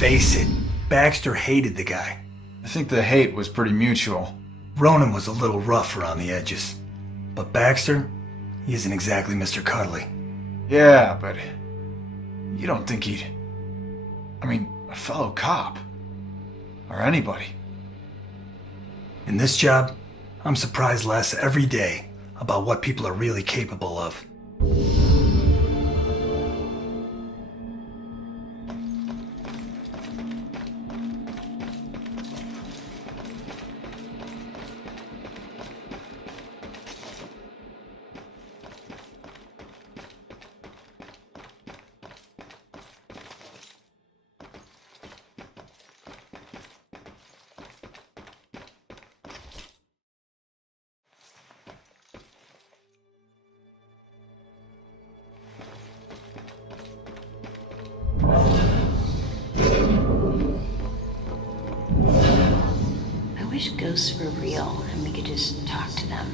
face it, Baxter hated the guy. I think the hate was pretty mutual. Ronan was a little rough around the edges. But Baxter, he isn't exactly Mr. Cuddly. Yeah, but you don't think he'd... I mean, a fellow cop. Or anybody. In this job, I'm surprised less every day about what people are really capable of. I wish ghosts were real and we could just talk to them.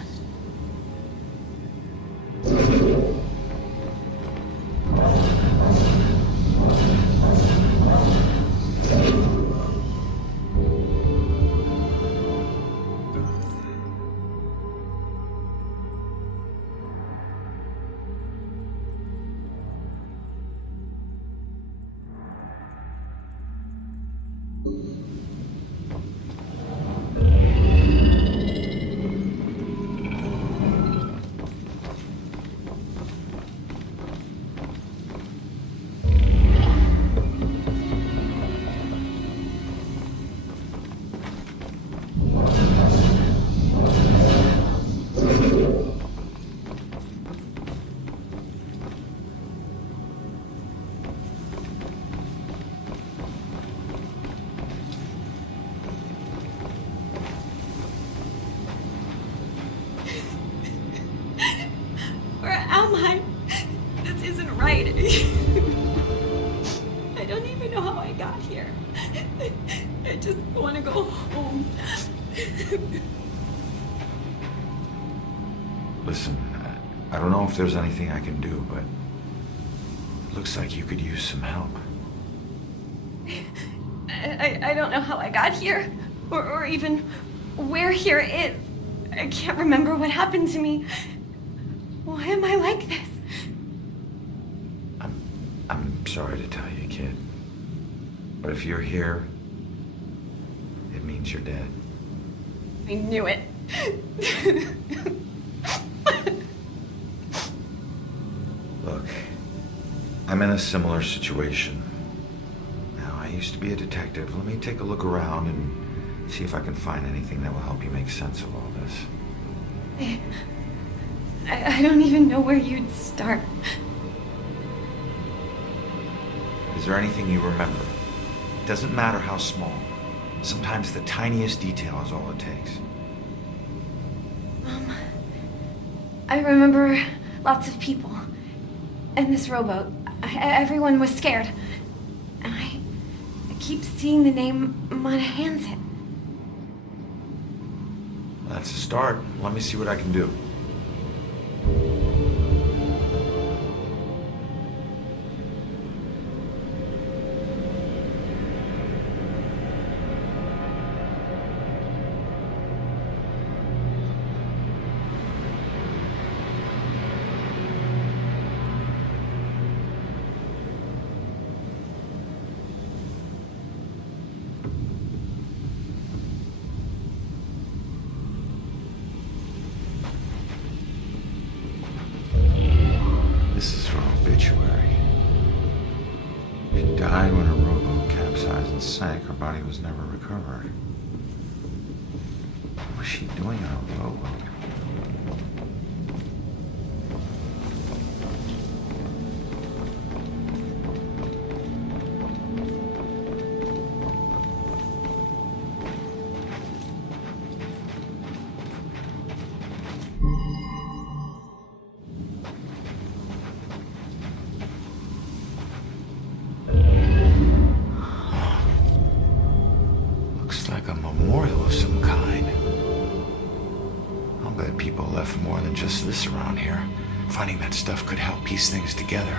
Where am I? This isn't right. I don't even know how I got here. I just want to go home. Listen, I don't know if there's anything I can do, but it looks like you could use some help. I don't know how I got here, or even where here is. I can't remember what happened to me. Why am I like this? I'm sorry to tell you, kid. But if you're here, it means you're dead. I knew it. Look, I'm in a similar situation. Now, I used to be a detective. Let me take a look around and see if I can find anything that will help you make sense of all this. I don't even know where you'd start. Is there anything you remember? It doesn't matter how small. Sometimes the tiniest detail is all it takes. I remember lots of people. And this rowboat. Everyone was scared. And I keep seeing the name Monahanset. That's a start. Let me see what I can do. This is her obituary. She died when her rowboat capsized and sank. Her body was never recovered. What was she doing on a rowboat? Looks like a memorial of some kind. I'll bet people left more than just this around here. Finding that stuff could help piece things together.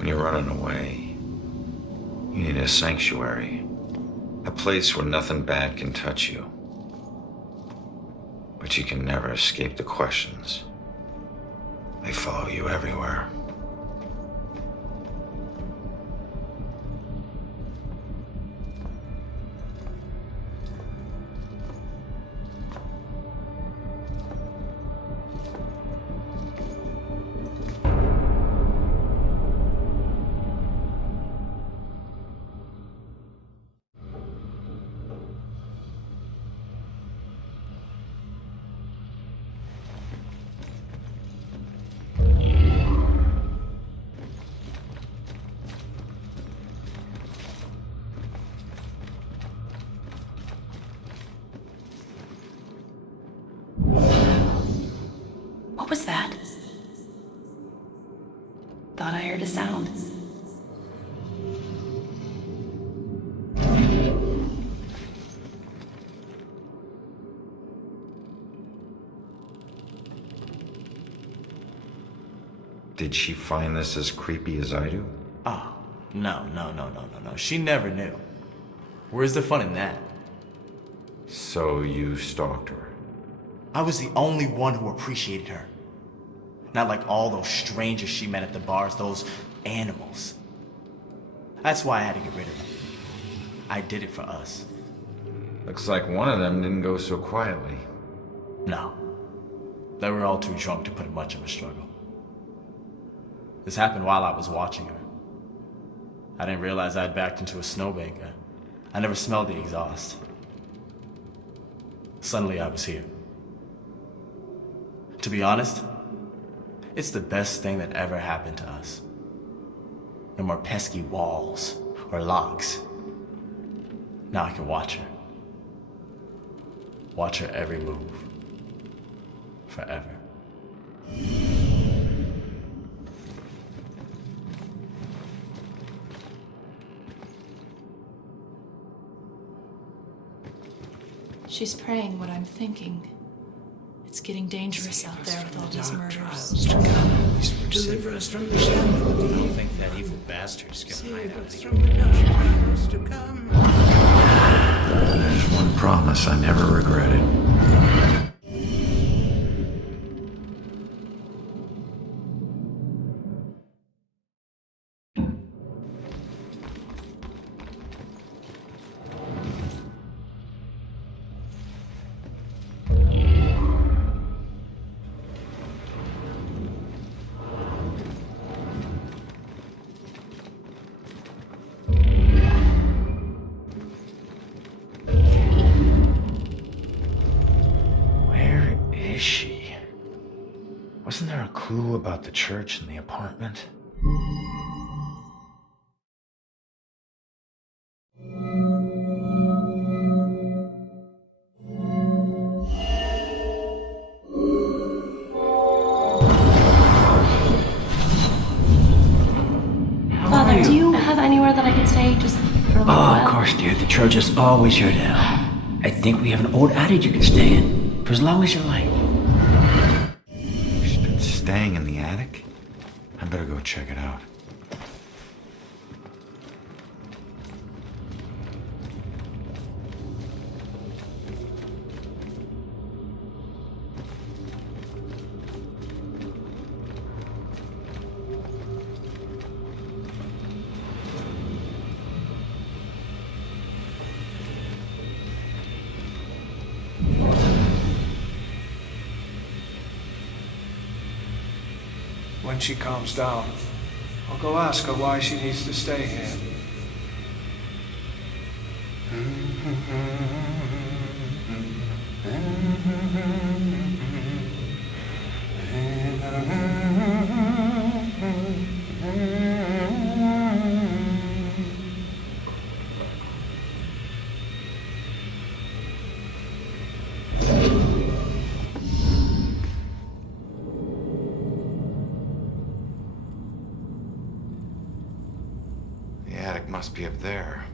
When you're running away, you need a sanctuary. A place where nothing bad can touch you. But you can never escape the questions. They follow you everywhere. What was that? Thought I heard a sound. Did she find this as creepy as I do? Oh, no. She never knew. Where's the fun in that? So you stalked her? I was the only one who appreciated her. Not like all those strangers she met at the bars, those animals. That's why I had to get rid of them. I did it for us. Looks like one of them didn't go so quietly. No. They were all too drunk to put in much of a struggle. This happened while I was watching her. I didn't realize I'd backed into a snowbank. I never smelled the exhaust. Suddenly I was here. To be honest, it's the best thing that ever happened to us. No more pesky walls or locks. Now I can watch her. Watch her every move. Forever. She's praying what I'm thinking. It's getting dangerous out there with all these murders. Deliver us from the shadow. I don't think that evil bastard's gonna hide Save out us here. from the dark times to come. There's one promise I never regretted. Where is she? Wasn't there a clue about the church in the apartment? Father, do you have anywhere that I could stay just for a little while? Of course, dear. The church is always here to help. I think we have an old attic you can stay in for as long as you like. She's been staying in the attic? I better go check it out. When she calms down, I'll go ask her why she needs to stay here. The attic must be up there.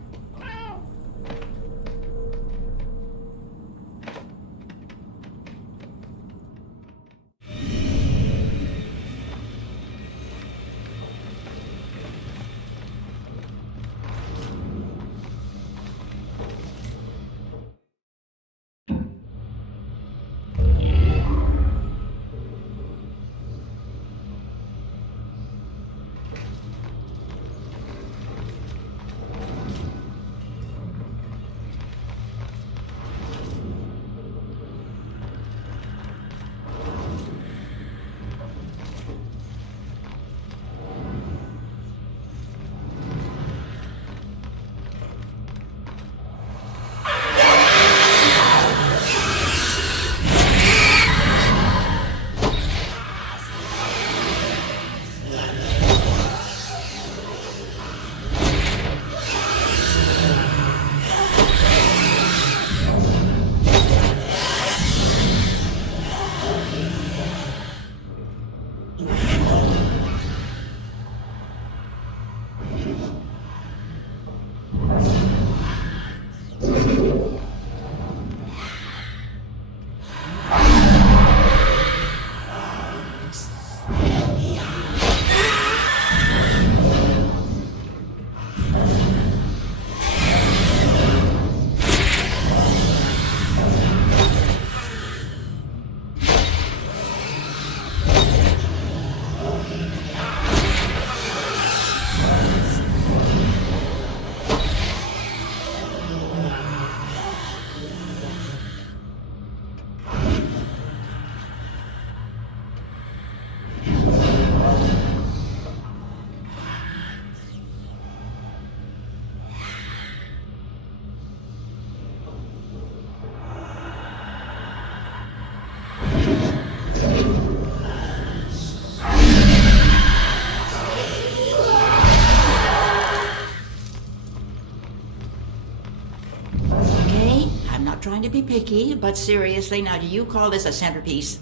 trying to be picky, but seriously, now do you call this a centerpiece?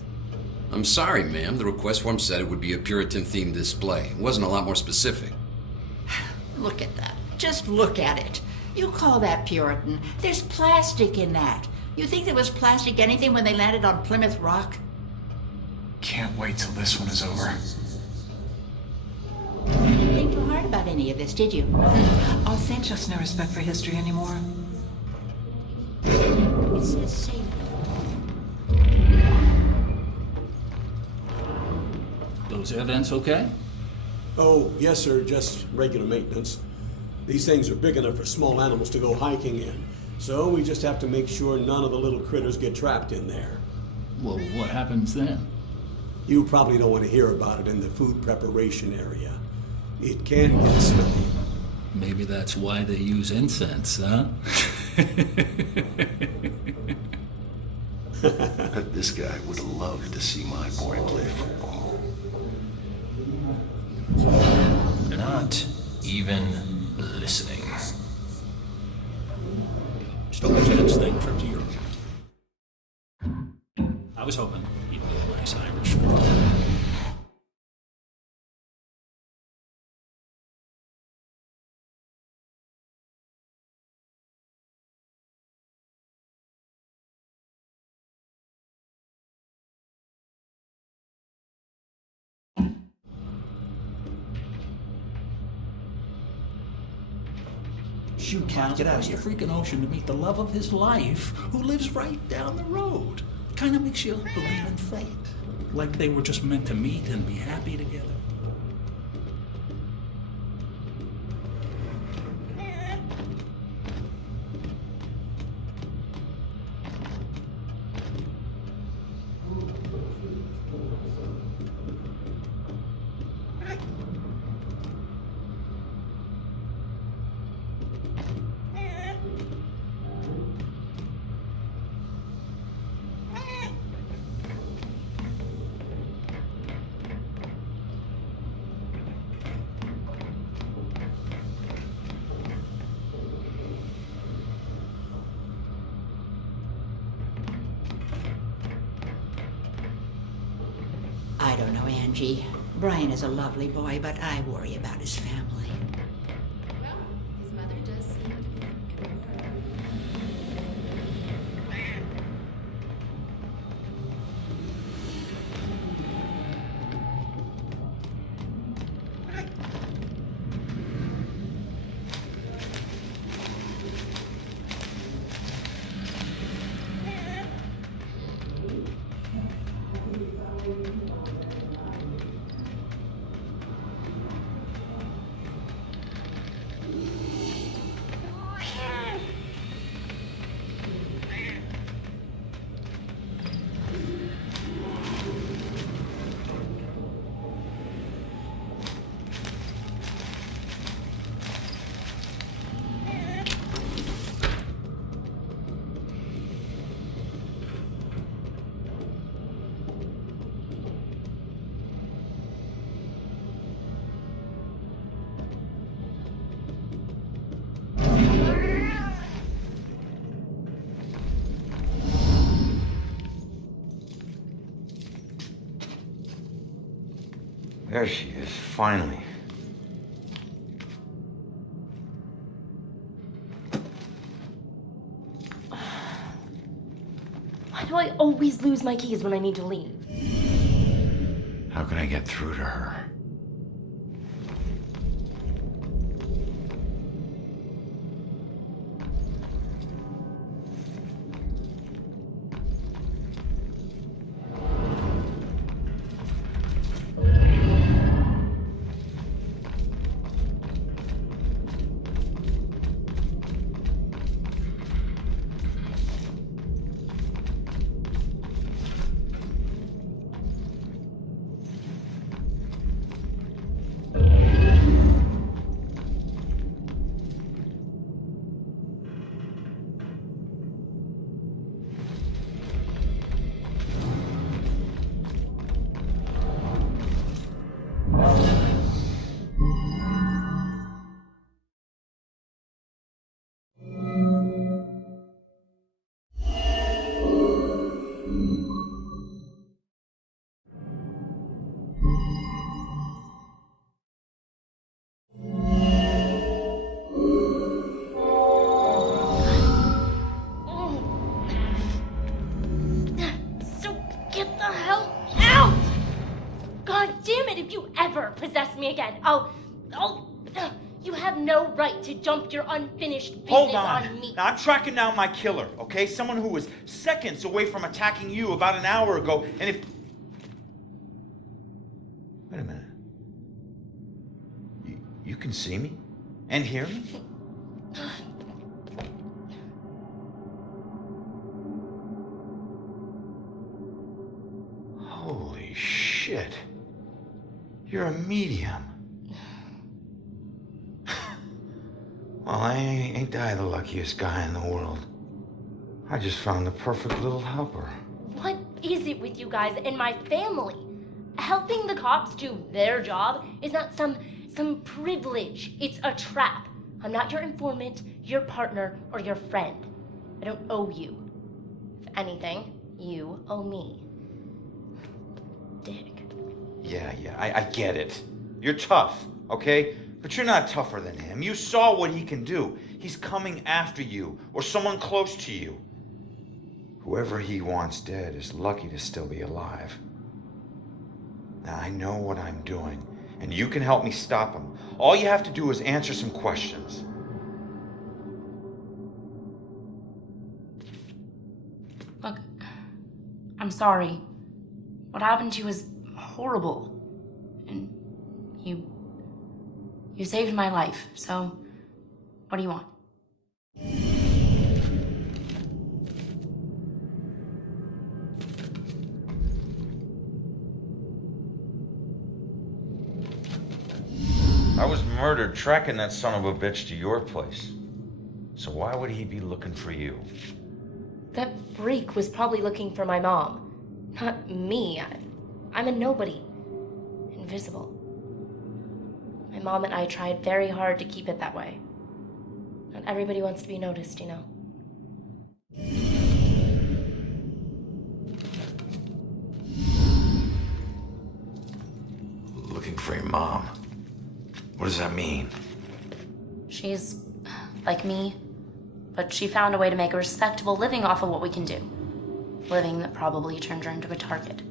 I'm sorry, ma'am. The request form said it would be a Puritan-themed display. It wasn't a lot more specific. Look at that. Just look at it. You call that Puritan? There's plastic in that. You think there was plastic anything when they landed on Plymouth Rock? Can't wait till this one is over. You didn't think too hard about any of this, did you? Authentic. Just no respect for history anymore. It says safe. Those air vents okay? Oh, yes, sir. Just regular maintenance. These things are big enough for small animals to go hiking in. So we just have to make sure none of the little critters get trapped in there. Well, what happens then? You probably don't want to hear about it in the food preparation area. It can get smelly. Maybe that's why they use incense, huh? This guy would love to see my boy play football. Not even listening. Stole Jed's thing trip to Europe. I was hoping he'd be a nice Irish girl. Shoot, Cal, get out of here. Freaking ocean to meet the love of his life, who lives right down the road. Kind of makes you believe in fate. Like they were just meant to meet and be happy together. I don't know, Angie. Brian is a lovely boy, but I worry about his family. Well, his mother does seem to be in the corner. There she is, finally. Why do I always lose my keys when I need to leave? How can I get through to her? again. You have no right to dump your unfinished business Hold on. on me. Now, I'm tracking down my killer, okay? Someone who was seconds away from attacking you about an hour ago, and if... Wait a minute. You can see me? And hear me? Holy shit. You're a medium. Well, ain't I the luckiest guy in the world? I just found the perfect little helper. What is it with you guys and my family? Helping the cops do their job is not some privilege. It's a trap. I'm not your informant, your partner, or your friend. I don't owe you. If anything, you owe me. Dick. Yeah, I get it. You're tough, okay? But you're not tougher than him. You saw what he can do. He's coming after you, or someone close to you. Whoever he wants dead is lucky to still be alive. Now, I know what I'm doing, and you can help me stop him. All you have to do is answer some questions. Look, I'm sorry. What happened to you is horrible. And you saved my life, so what do you want? I was murdered tracking that son of a bitch to your place. So why would he be looking for you? That freak was probably looking for my mom, not me. I'm a nobody. Invisible. My mom and I tried very hard to keep it that way. Not everybody wants to be noticed, you know. Looking for your mom. What does that mean? She's like me, but she found a way to make a respectable living off of what we can do. Living that probably turned her into a target.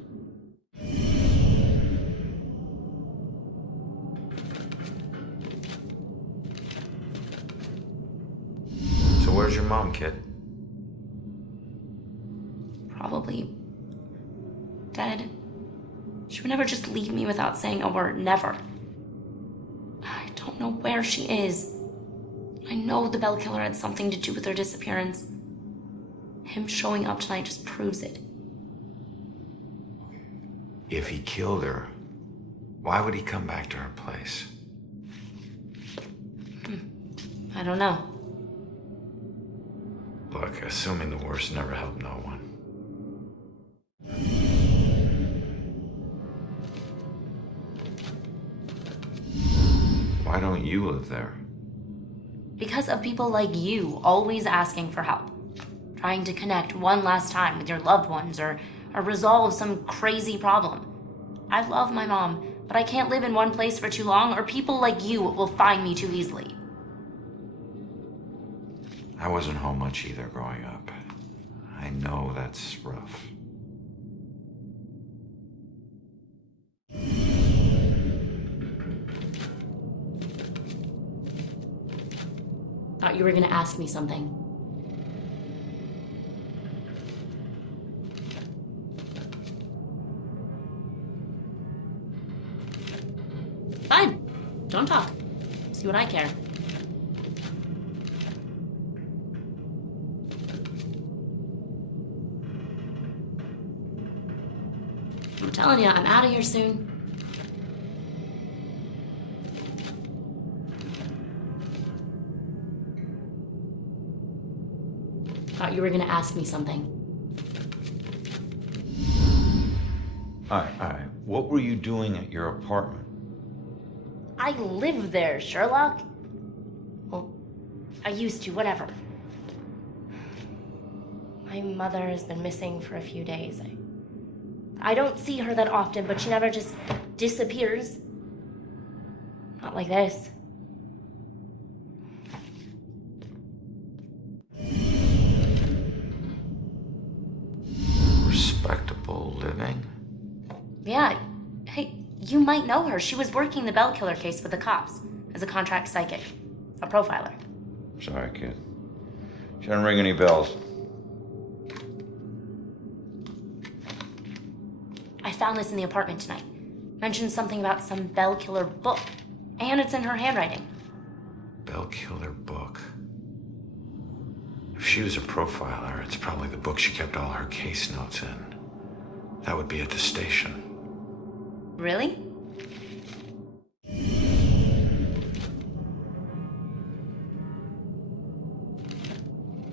So where's your mom, kid? Probably dead. She would never just leave me without saying a word, never. I don't know where she is. I know the Bell Killer had something to do with her disappearance. Him showing up tonight just proves it. If he killed her, why would he come back to her place? I don't know. Look, assuming the worst never helped no one. Why don't you live there? Because of people like you always asking for help. Trying to connect one last time with your loved ones or resolve some crazy problem. I love my mom, but I can't live in one place for too long or people like you will find me too easily. I wasn't home much either growing up. I know that's rough. Thought you were gonna ask me something. Fine. Don't talk. See what I care. I'm telling you, I'm out of here soon. Thought you were gonna ask me something. All right. What were you doing at your apartment? I live there, Sherlock. Well, I used to, whatever. My mother has been missing for a few days. I don't see her that often, but she never just disappears. Not like this. Respectable living? Yeah. Hey, You might know her. She was working the Bell Killer case with the cops as a contract psychic, a profiler. Sorry, kid. She doesn't ring any bells. I found this in the apartment tonight. Mentioned something about some Bell Killer book. And it's in her handwriting. Bell Killer book. If she was a profiler, it's probably the book she kept all her case notes in. That would be at the station. Really?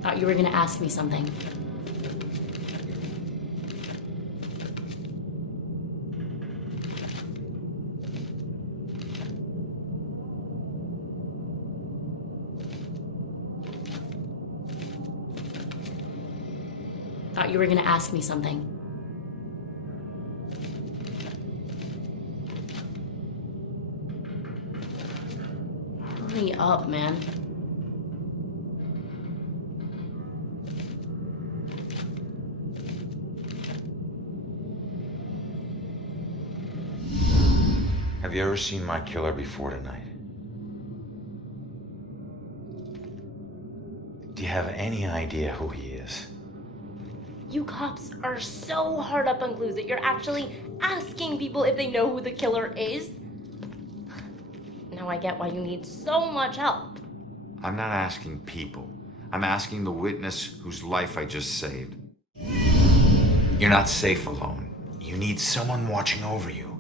Thought you were gonna ask me something. Thought you were gonna ask me something. Hurry up, man. Have you ever seen my killer before tonight? Do you have any idea who he is? You cops are so hard up on clues that you're actually asking people if they know who the killer is. Now I get why you need so much help. I'm not asking people. I'm asking the witness whose life I just saved. You're not safe alone. You need someone watching over you.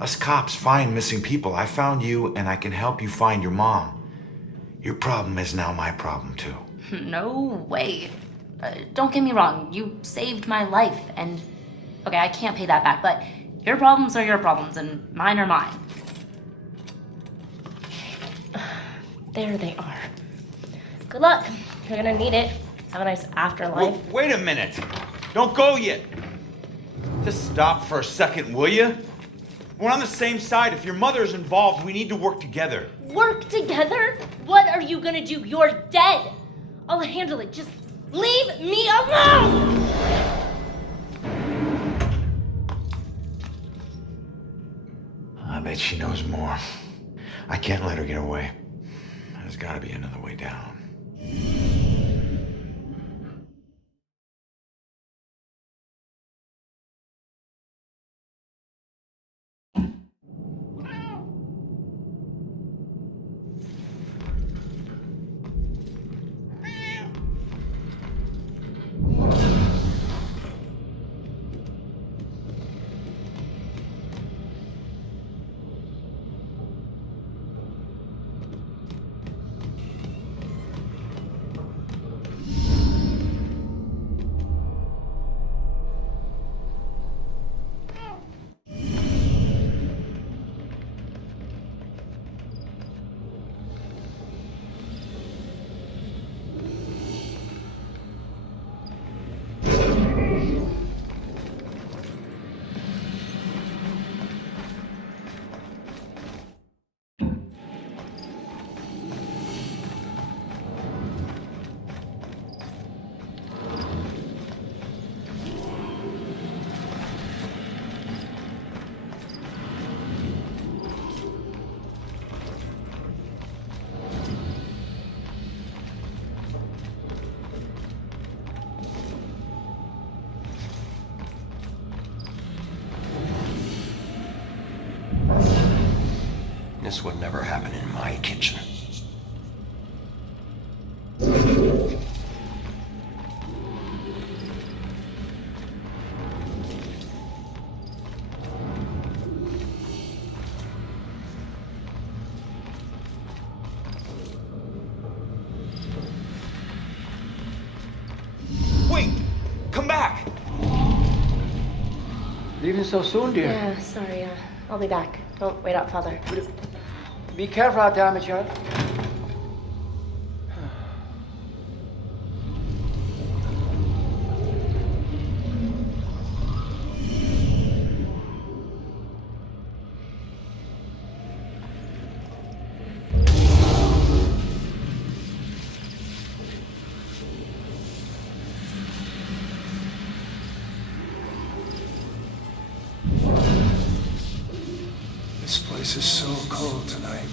Us cops find missing people. I found you, and I can help you find your mom. Your problem is now my problem, too. No way. Don't get me wrong, you saved my life, and okay, I can't pay that back, but your problems are your problems, and mine are mine. There they are. Good luck. You're gonna need it. Have a nice afterlife. Wait a minute. Don't go yet. Just stop for a second, will you? We're on the same side. If your mother is involved, we need to work together. Work together? What are you gonna do? You're dead. I'll handle it. Just leave me alone! I bet she knows more. I can't let her get away. There's gotta be another way down. This would never happen in my kitchen. Wait! Come back! Leaving so soon, dear? Yeah, sorry. I'll be back. Don't wait out, Father. Be careful out there, my child. This is so cold tonight.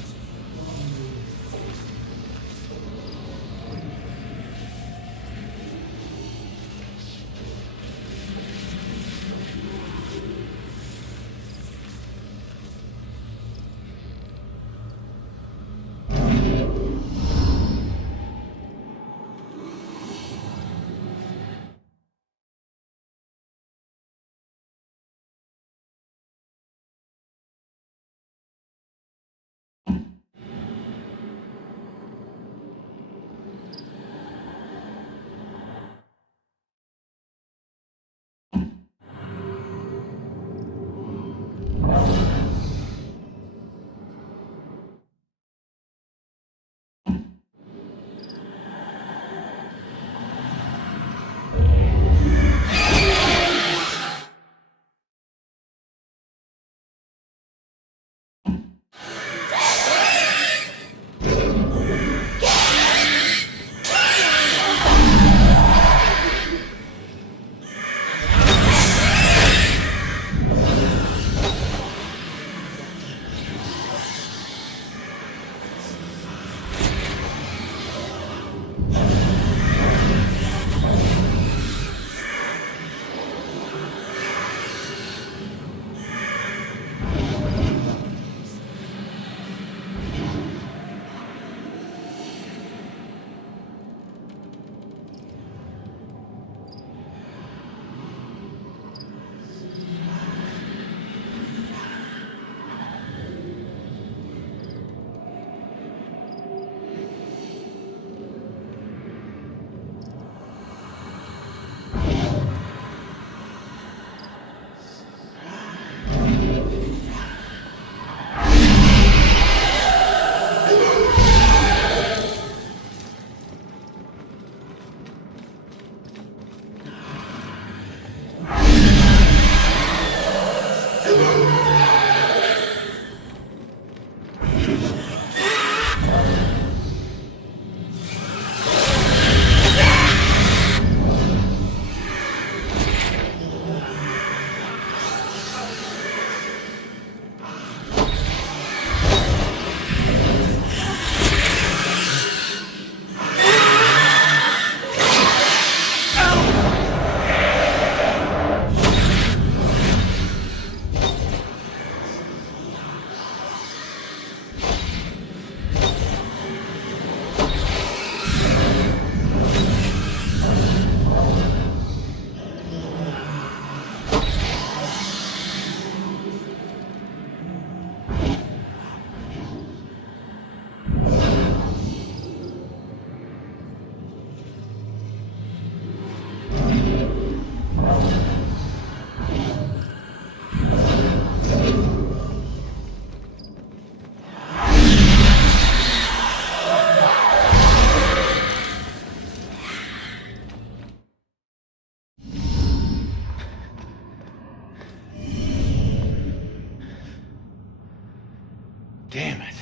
Damn it.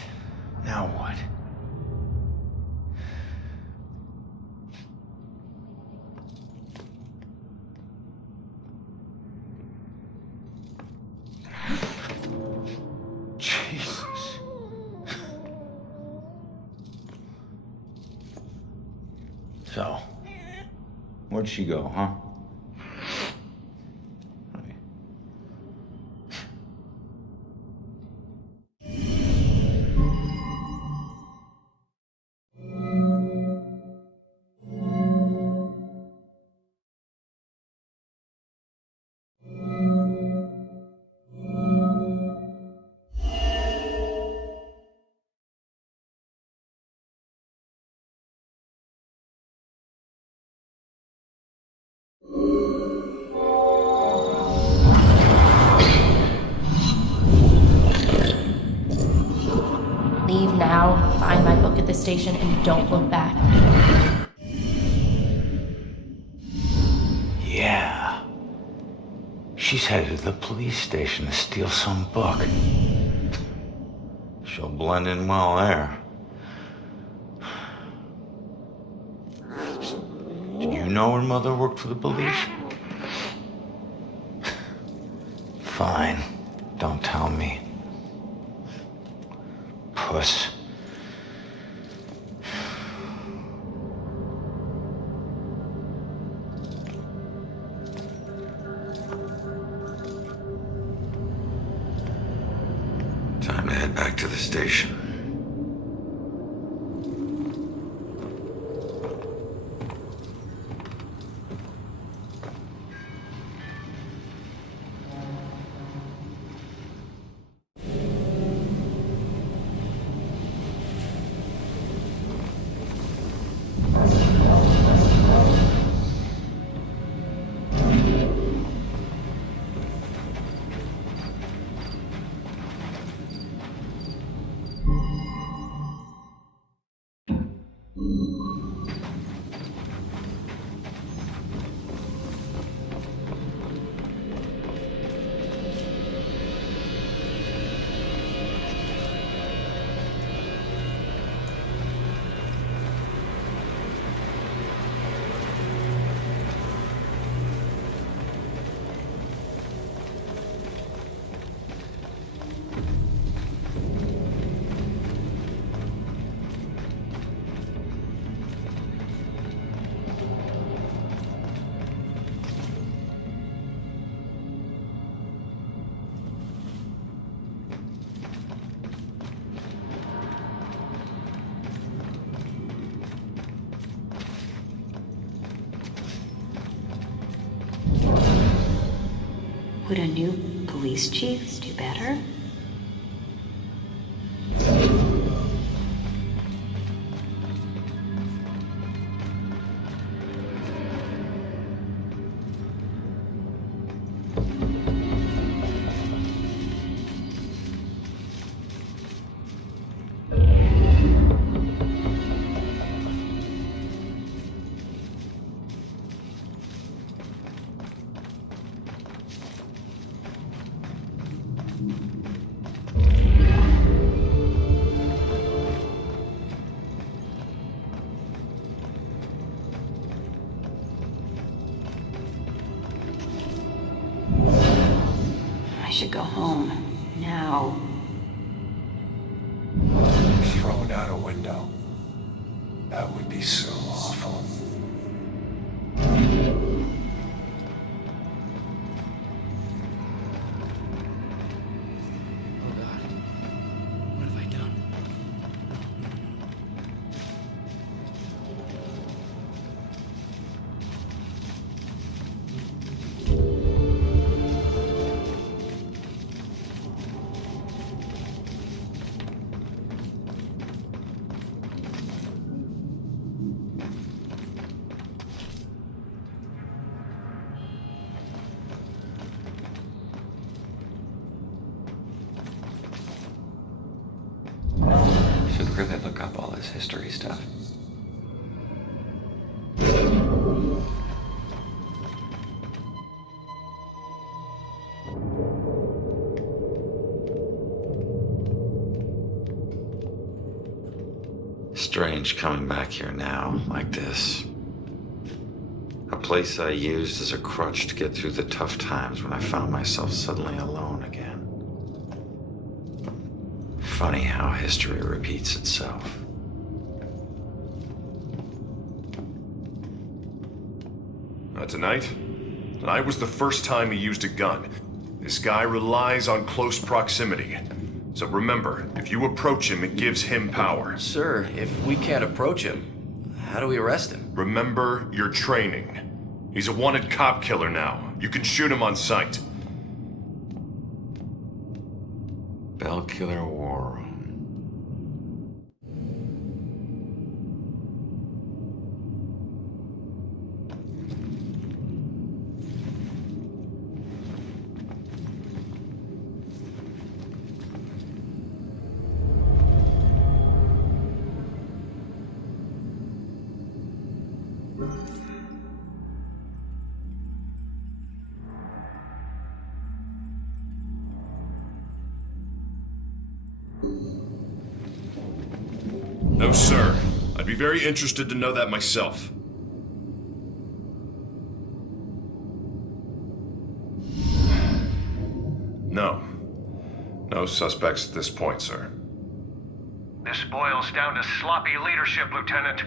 Now what? Jesus. So, where'd she go, huh? Leave now, find my book at the station, and don't look back. Yeah. She's headed to the police station to steal some book. She'll blend in well there. Did you know her mother worked for the police? Fine. Don't tell me. puss. Time to head back to the station. Would a new police chief do better? I should go home now. Thrown out a window. That would be so awful. Oh God. What have I done? Should really look up all this history stuff. Strange coming back here now, like this. A place I used as a crutch to get through the tough times when I found myself suddenly alone again. Funny how history repeats itself. Tonight was the first time he used a gun. This guy relies on close proximity. So remember, if you approach him, it gives him power. Sir, if we can't approach him, how do we arrest him? Remember your training. He's a wanted cop killer now. You can shoot him on sight. Bellkiller War Room. No, sir. I'd be very interested to know that myself. No. No suspects at this point, sir. this boils down to sloppy leadership, Lieutenant.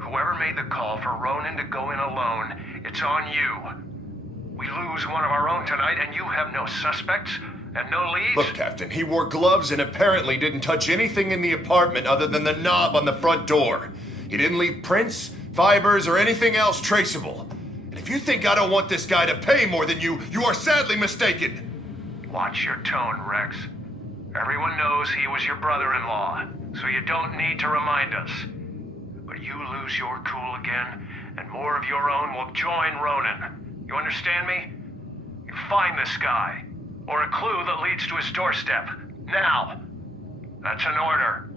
Whoever made the call for Ronan to go in alone, it's on you. We lose one of our own tonight, and you have no suspects and no leads? Look, Captain, he wore gloves and apparently didn't touch anything in the apartment other than the knob on the front door. He didn't leave prints, fibers, or anything else traceable. And if you think I don't want this guy to pay more than you, you are sadly mistaken. Watch your tone, Rex. Everyone knows he was your brother-in-law, so you don't need to remind us. But you lose your cool again, and more of your own will join Ronan. You understand me? You find this guy, or a clue that leads to his doorstep. Now! That's an order.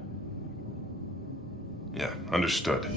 Yeah, understood.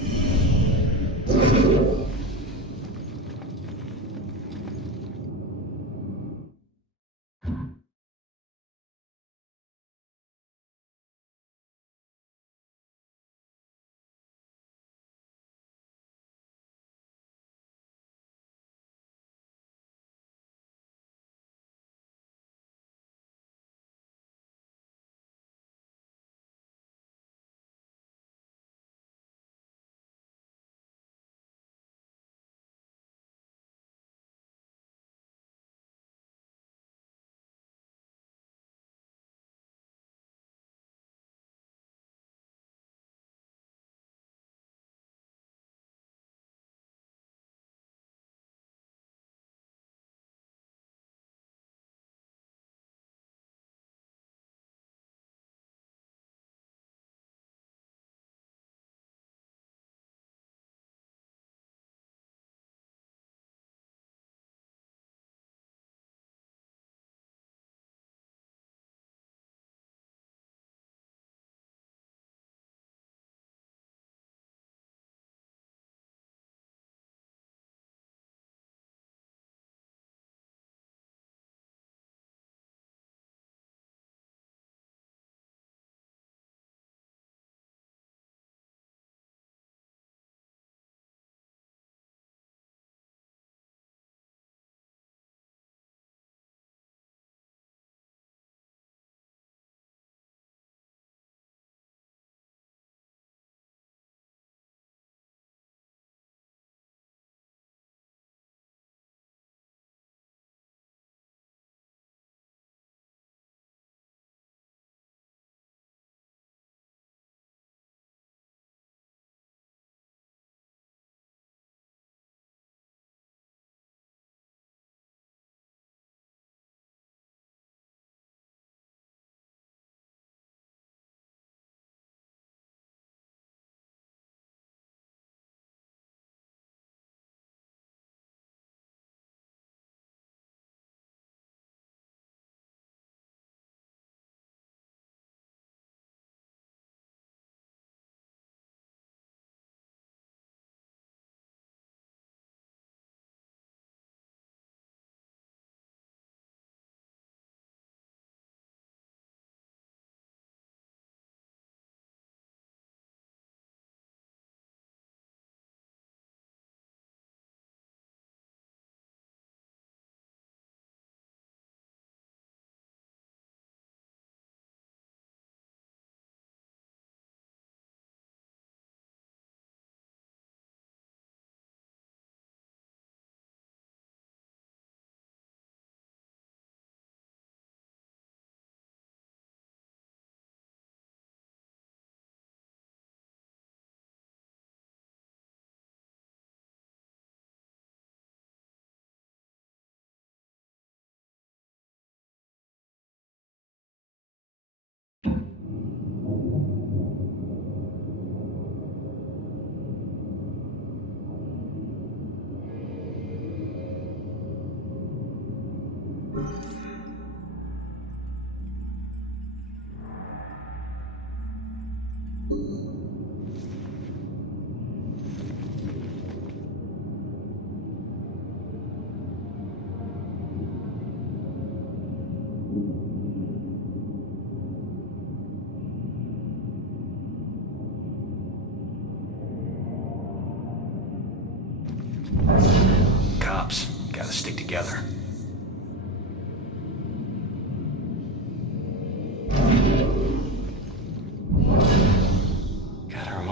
Cops gotta stick together.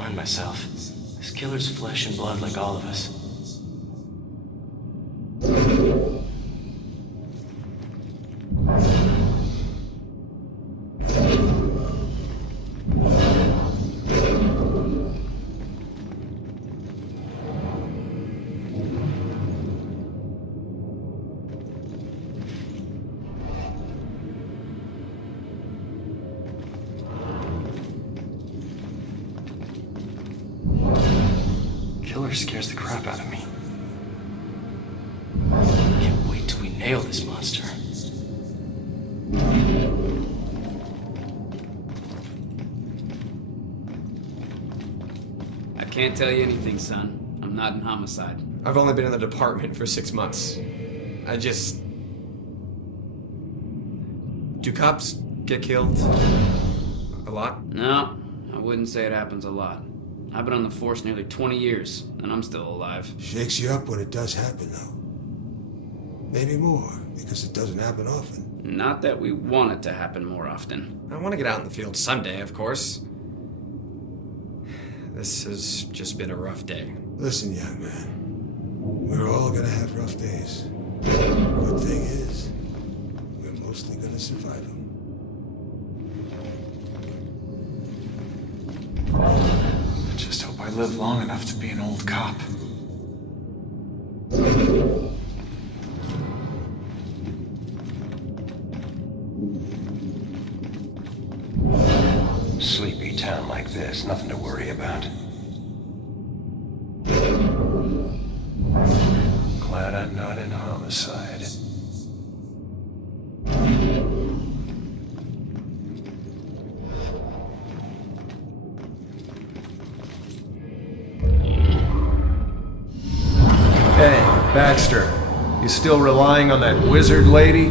remind myself. This killer's flesh and blood like all of us. Killer scares the crap out of me. Can't wait till we nail this monster. I can't tell you anything, son. I'm not in homicide. I've only been in the department for 6 months. Do cops get killed? A lot? No, I wouldn't say it happens a lot. I've been on the force nearly 20 years, and I'm still alive. Shakes you up when it does happen, though. Maybe more, because it doesn't happen often. Not that we want it to happen more often. I want to get out in the field someday, of course. This has just been a rough day. Listen, young man. We're all gonna have rough days. Good thing is, we're mostly gonna survive them. I just hope I live long enough to be an old cop. Sleepy town like this, nothing to worry about. Glad I'm not in homicide. Hey, Baxter, you still relying on that wizard lady?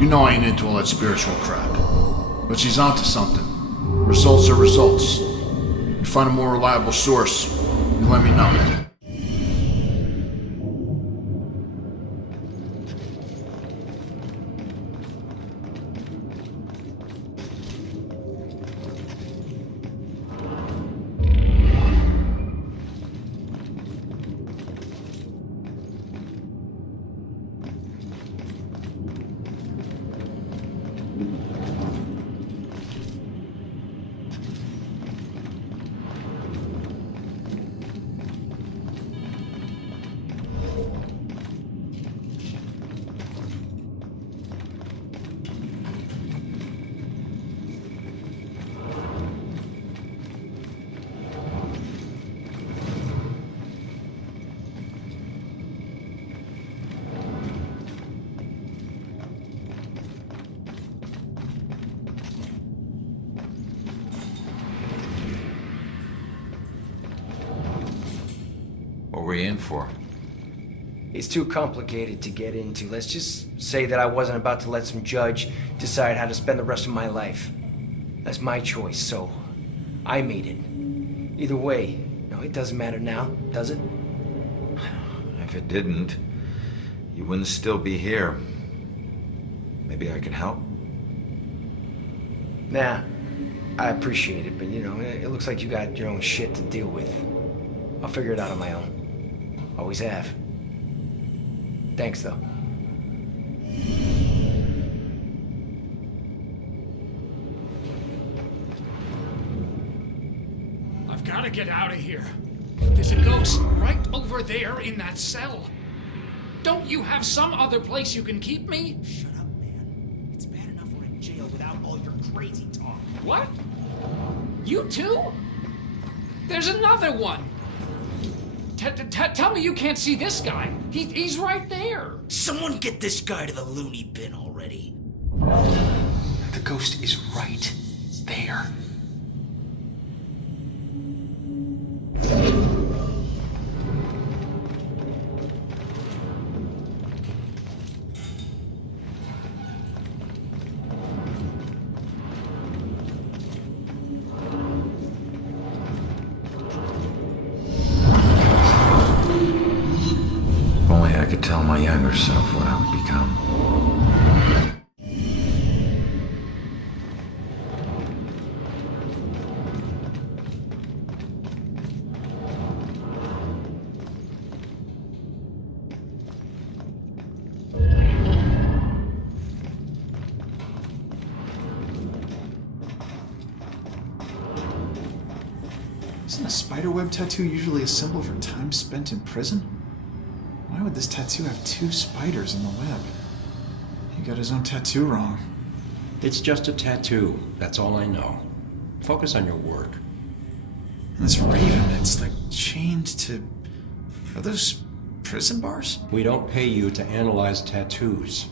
You know I ain't into all that spiritual crap. But she's onto something. Results are results. You find a more reliable source, you let me know. What were you in for? It's too complicated to get into. Let's just say that I wasn't about to let some judge decide how to spend the rest of my life. That's my choice, so I made it. Either way, no, it doesn't matter now, does it? If it didn't, you wouldn't still be here. Maybe I can help? Nah, I appreciate it, but you know, it looks like you got your own shit to deal with. I'll figure it out on my own. Always have. Thanks, though. I've got to get out of here. There's a ghost right over there in that cell. Don't you have some other place you can keep me? Shut up, man. It's bad enough we're in jail without all your crazy talk. What? You too? There's another one. Tell me you can't see this guy. He's right there. Someone get this guy to the loony bin already. The ghost is right there. Only I could tell my younger self what I would become. spiderweb tattoo usually a symbol for time spent in prison? Why would this tattoo have 2 spiders in the web? He got his own tattoo wrong. It's just a tattoo. That's all I know. Focus on your work. And this raven, it's like chained to... Are those prison bars? We don't pay you to analyze tattoos.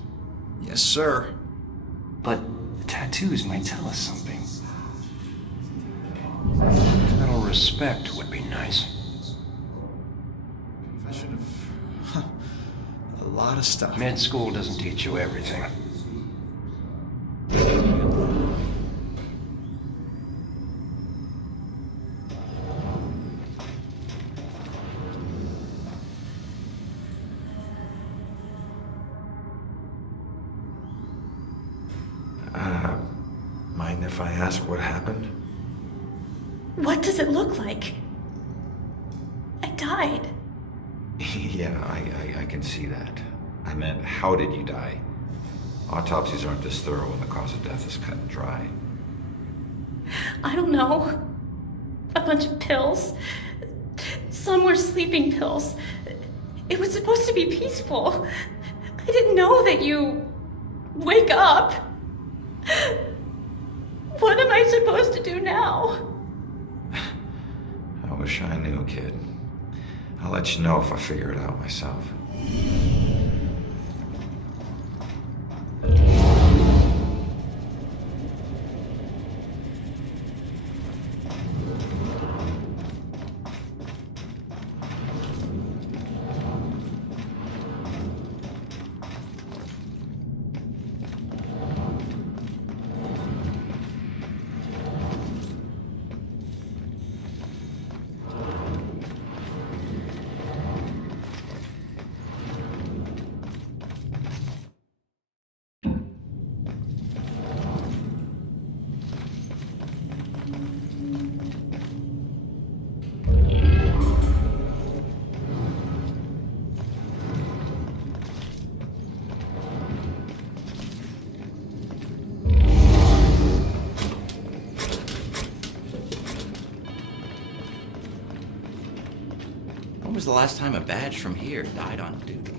Yes, sir. But the tattoos might tell us something. A little respect would be nice. Confession of... a lot of stuff. Med school doesn't teach you everything. Mind if I ask what happened? What does it look like? I died. Yeah, I can see that. I meant, how did you die? Autopsies aren't this thorough when the cause of death is cut and dry. I don't know. A bunch of pills. Some were sleeping pills. It was supposed to be peaceful. I didn't know that you wake up. What am I supposed to do now? I wish I knew, kid. I'll let you know if I figure it out myself. When was the last time a badge from here died on duty?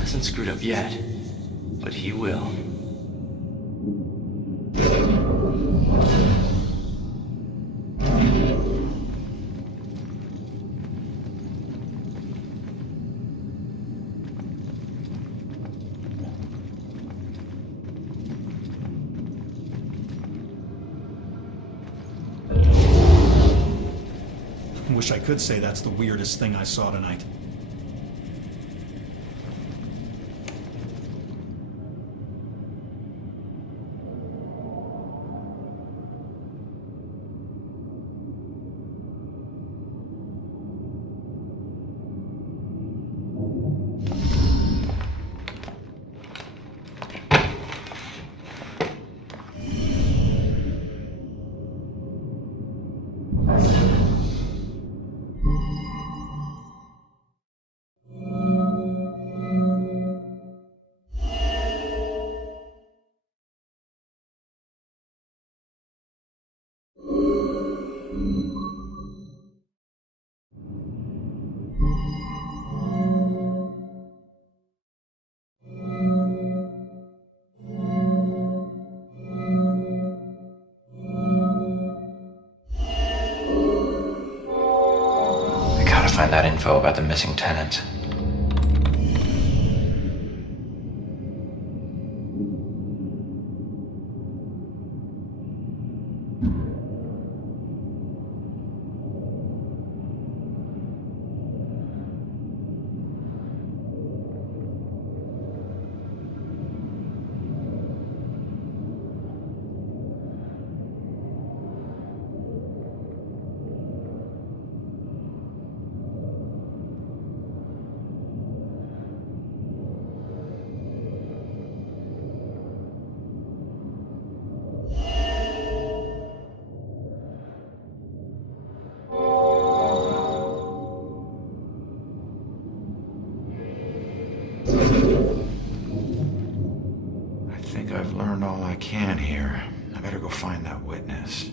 Hasn't screwed up yet, but he will. Wish I could say that's the weirdest thing I saw tonight. I gotta find that info about the missing tenant. I think I've learned all I can here. I better go find that witness.